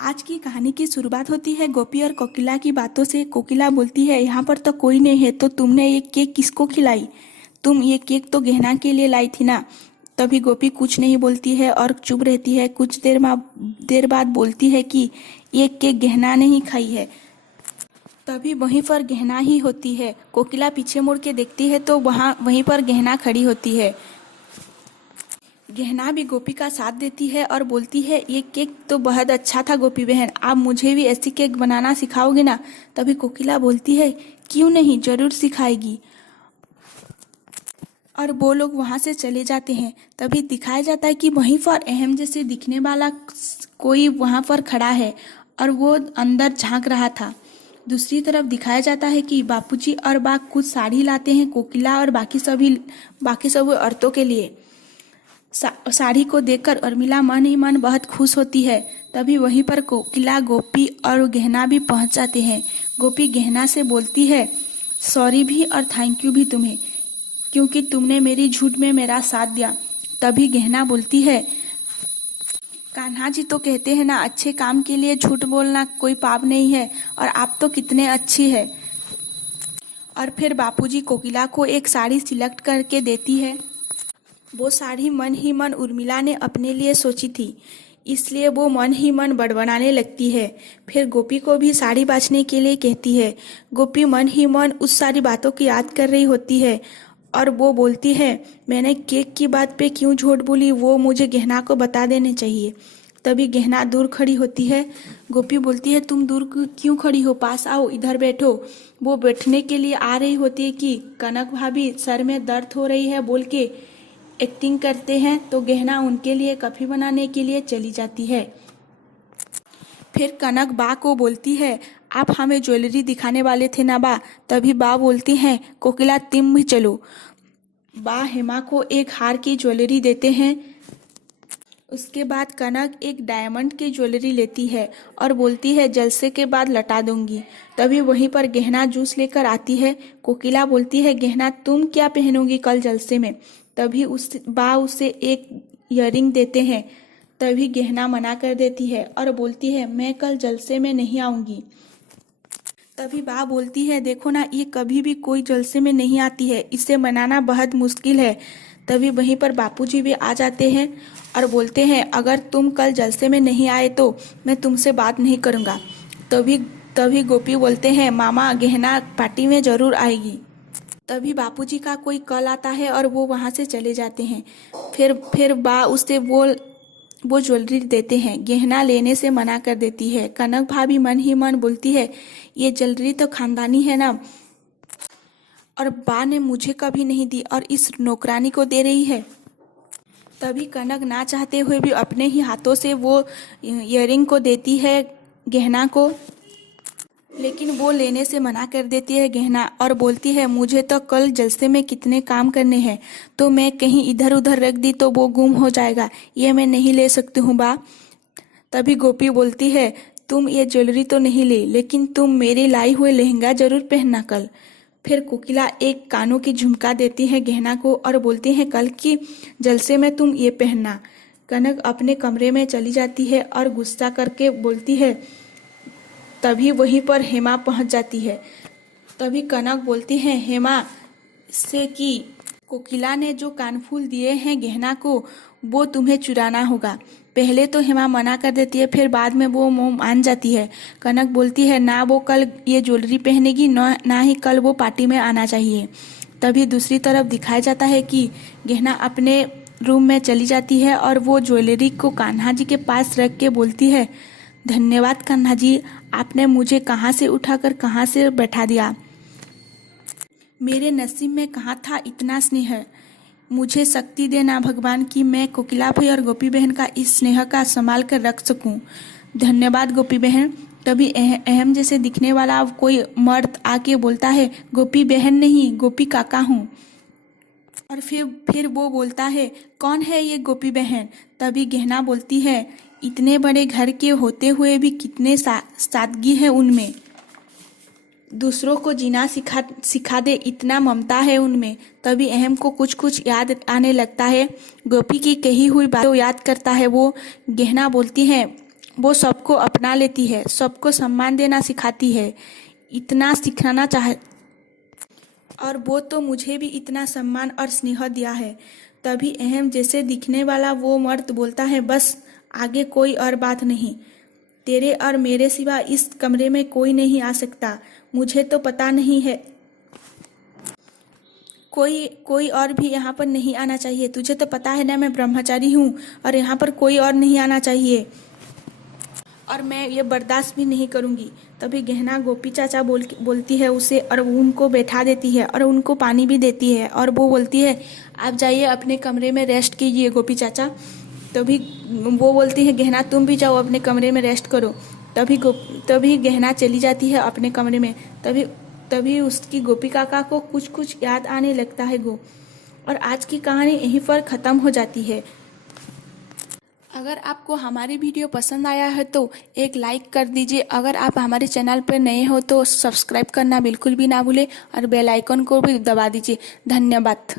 आज की कहानी की शुरुआत होती है गोपी और कोकिला की बातों से। कोकिला बोलती है, यहाँ पर तो कोई नहीं है, तो तुमने ये केक किसको खिलाई? तुम ये केक तो गहना के लिए लाई थी ना। तभी गोपी कुछ नहीं बोलती है और चुप रहती है। कुछ देर बाद बोलती है कि ये केक गहना नहीं खाई है। तभी वहीं पर गहना ही होती है। कोकिला पीछे मुड़ के देखती है तो वहीं पर गहना खड़ी होती है। गहना भी गोपी का साथ देती है और बोलती है, ये केक तो बहुत अच्छा था गोपी बहन, आप मुझे भी ऐसी केक बनाना सिखाओगे ना? तभी कोकिला बोलती है, क्यों नहीं, जरूर सिखाएगी। और वो लोग वहां से चले जाते हैं। तभी दिखाया जाता है कि वहीं पर अहम जैसे दिखने वाला कोई वहां पर खड़ा है और वो अंदर झांक रहा था। दूसरी तरफ दिखाया जाता है कि बापूजी और बा कुछ साड़ी लाते हैं कोकिला और बाकी सभी औरतों के लिए। साड़ी को देखकर उर्मिला मन ही मन बहुत खुश होती है। तभी वहीं पर कोकिला, गोपी और गहना भी पहुंच जाते हैं। गोपी गहना से बोलती है, सॉरी भी और थैंक यू भी तुम्हें, क्योंकि तुमने मेरी झूठ में मेरा साथ दिया। तभी गहना बोलती है, कान्हा जी तो कहते हैं ना, अच्छे काम के लिए झूठ बोलना कोई पाप नहीं है, और आप तो कितने अच्छी है। और फिर बापूजी कोकिला को एक साड़ी सिलेक्ट करके देती है। वो साड़ी मन ही मन उर्मिला ने अपने लिए सोची थी, इसलिए वो मन ही मन बड़बड़ाने लगती है। फिर गोपी को भी साड़ी बाँचने के लिए कहती है। गोपी मन ही मन उस सारी बातों की याद कर रही होती है और वो बोलती है, मैंने केक की बात पे क्यों झूठ बोली, वो मुझे गहना को बता देने चाहिए। तभी गहना दूर खड़ी होती है। गोपी बोलती है, तुम दूर क्यों खड़ी हो, पास आओ, इधर बैठो। वो बैठने के लिए आ रही होती है कि कनक भाभी सर में दर्द हो रही है बोल के एक्टिंग करते हैं, तो गहना उनके लिए कॉफी बनाने के लिए चली जाती है। फिर कनक बा को बोलती है, आप हमें ज्वेलरी दिखाने वाले थे ना बा? तभी बा बोलती हैं, कोकिला तुम भी चलो। बा हेमा को एक हार की ज्वेलरी देते हैं। उसके बाद कनक एक डायमंड की ज्वेलरी लेती है और बोलती है, जलसे के बाद लटा दूंगी। तभी वहीं पर गहना जूस लेकर आती है। कोकिला बोलती है, गहना तुम क्या पहनोगी कल जलसे में? तभी उसे एक इयररिंग देते हैं। तभी गहना मना कर देती है और बोलती है, मैं कल जलसे में नहीं आऊंगी। तभी बा बोलती है, देखो ना, ये कभी भी कोई जलसे में नहीं आती है, इसे मनाना बहुत मुश्किल है। तभी वहीं पर बापूजी भी आ जाते हैं और बोलते हैं, अगर तुम कल जलसे में नहीं आए तो मैं तुमसे बात नहीं करूँगा। तभी तभी गोपी बोलते हैं, मामा गहना पार्टी में जरूर आएगी। तभी बापूजी का कोई कॉल आता है और वो वहाँ से चले जाते हैं। फिर बा उसे वो ज्वेलरी देते हैं। गहना लेने से मना कर देती है। कनक भाभी मन ही मन बोलती है, ये ज्वेलरी तो खानदानी है ना, और बा ने मुझे कभी नहीं दी और इस नौकरानी को दे रही है। तभी कनक ना चाहते हुए भी अपने ही हाथों से वो इयररिंग को देती है गहना को, लेकिन वो लेने से मना कर देती है गहना और बोलती है, मुझे तो कल जलसे में कितने काम करने हैं, तो मैं कहीं इधर उधर रख दी तो वो गुम हो जाएगा, ये मैं नहीं ले सकती हूँ बा। तभी गोपी बोलती है, तुम ये ज्वेलरी तो नहीं ली, लेकिन तुम मेरे लाई हुए लहंगा जरूर पहनना कल। फिर कोकिला एक कानों की झुमका देती है गहना को और बोलती है, कल की जलसे में तुम ये पहनना। कनक अपने कमरे में चली जाती है और गुस्सा करके बोलती है। तभी वहीं पर हेमा पहुंच जाती है। तभी कनक बोलती है हेमा से कि कोकिला ने जो कानफूल दिए हैं गहना को, वो तुम्हें चुराना होगा। पहले तो हेमा मना कर देती है, फिर बाद में वो मान जाती है। कनक बोलती है, ना वो कल ये ज्वेलरी पहनेगी, ना ही कल वो पार्टी में आना चाहिए। तभी दूसरी तरफ दिखाया जाता है कि गहना अपने रूम में चली जाती है और वो ज्वेलरी को कान्हा जी के पास रख के बोलती है, धन्यवाद कान्हा जी, आपने मुझे कहाँ से उठाकर कहाँ से बैठा दिया। मेरे नसीब में कहाँ था इतना स्नेह। मुझे शक्ति देना भगवान कि मैं कोकिला भाई और गोपी बहन का इस स्नेह का संभाल कर रख सकूं। धन्यवाद गोपी बहन। तभी अहम जैसे दिखने वाला कोई मर्द आके बोलता है, गोपी बहन नहीं, गोपी काका हूँ। और फिर वो बोलता है, कौन है ये गोपी बहन? तभी गहना बोलती है, इतने बड़े घर के होते हुए भी कितने सादगी है उनमें, दूसरों को जीना सिखा दे, इतना ममता है उनमें। तभी अहम को कुछ कुछ याद आने लगता है। गोपी की कही हुई बातों याद करता है वो। गहना बोलती है, वो सबको अपना लेती है, सबको सम्मान देना सिखाती है, इतना सिखाना चाह और वो तो मुझे भी इतना सम्मान और स्नेह दिया है। तभी अहम जैसे दिखने वाला वो मर्द बोलता है, बस आगे कोई और बात नहीं। तेरे और मेरे सिवा इस कमरे में कोई नहीं आ सकता। मुझे तो पता नहीं है, कोई और भी यहाँ पर नहीं आना चाहिए। तुझे तो पता है ना, मैं ब्रह्मचारी हूँ और यहाँ पर कोई और नहीं आना चाहिए और मैं ये बर्दाश्त भी नहीं करूँगी। तभी गहना गोपी चाचा बोलती है उसे और वो उनको बैठा देती है और उनको पानी भी देती है और वो बोलती है, आप जाइए अपने कमरे में रेस्ट कीजिए गोपी चाचा। तभी वो बोलती है, गहना तुम भी जाओ अपने कमरे में रेस्ट करो। तभी गहना चली जाती है अपने कमरे में। तभी तभी उसकी गोपी काका को कुछ कुछ याद आने लगता है गो। और आज की कहानी यहीं पर ख़त्म हो जाती है। अगर आपको हमारी वीडियो पसंद आया है तो एक लाइक कर दीजिए। अगर आप हमारे चैनल पर नए हो तो सब्सक्राइब करना बिल्कुल भी ना भूलें और बेल आइकन को भी दबा दीजिए। धन्यवाद।